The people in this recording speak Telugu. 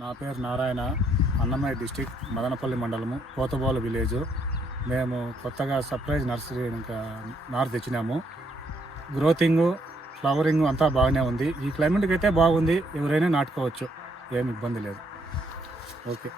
నా పేరు నారాయణ అన్నమయ్య డిస్టిక్ మదనపల్లి మండలము కోతబోలు విలేజ్. మేము కొత్తగా సర్ప్రైజ్ నర్సరీ ఇంకా నారు తెచ్చినాము. గ్రోతింగ్ ఫ్లవరింగ్ అంతా బాగానే ఉంది. ఈ క్లైమేట్కి అయితే బాగుంది. ఎవరైనా నాటుకోవచ్చు. ఏమి ఇబ్బంది లేదు. ఓకే.